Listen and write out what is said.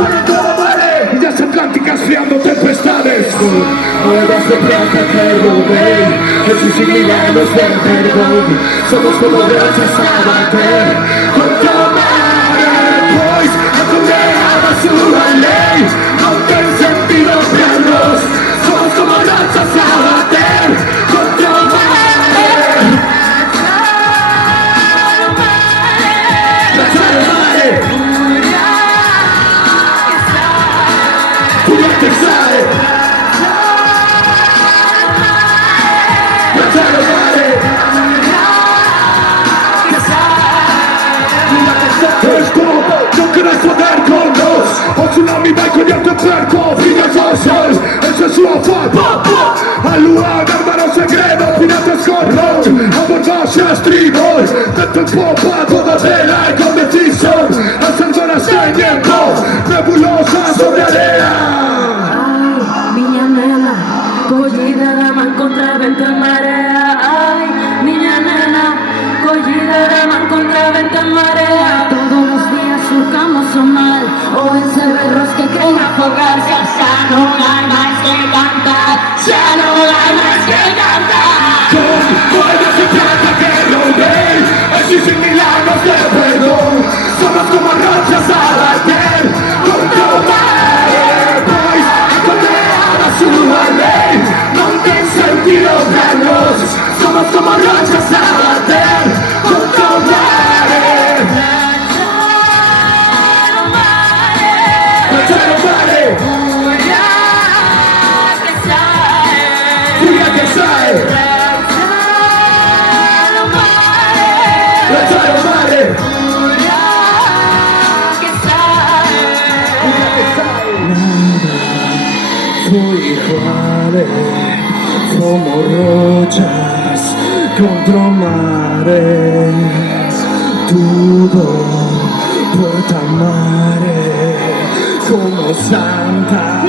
para todo vale. Illas atlánticas friando tempestades. Nuevas de plata que robé, Jesús y milagros del perdón. Somos como brochas a bater contra mare. Pues ha condenado a su ley. No tiene sentido vernos. Somos como rachas a bater contra mare. Racha de mare. Furia que sale. Racha de mare. No quieres poder con nos. O tsunami va con el cuerpo. Fines al sol. Ese es su afán. Al lugar hermano segredo. Piratas con road. Abordaje estribor. Dentro el popa toda vela y con decisión. Ascensoras de tiempo. Nebulosa sobre arena. Ay, miña nena, collida da man contra vento en marea. Ay, miña nena, collida da man contra vento en marea. Todos los días surcamos o mal, o en cerberros que creen afogarse. Ya no hay más que cantar, ya no hay más que cantar. Con cuerdas de plata que robé. Existen milagros de perdón. Somos como rachas a bater contra mare. Pues ha condenado a su ley. No tiene sentido vernos. Somos como rachas a bater contra mare. Racha de mare. Furia que sale. Racha de mare. Fue iguale, como rochas contra mare. Todo por mare, como santa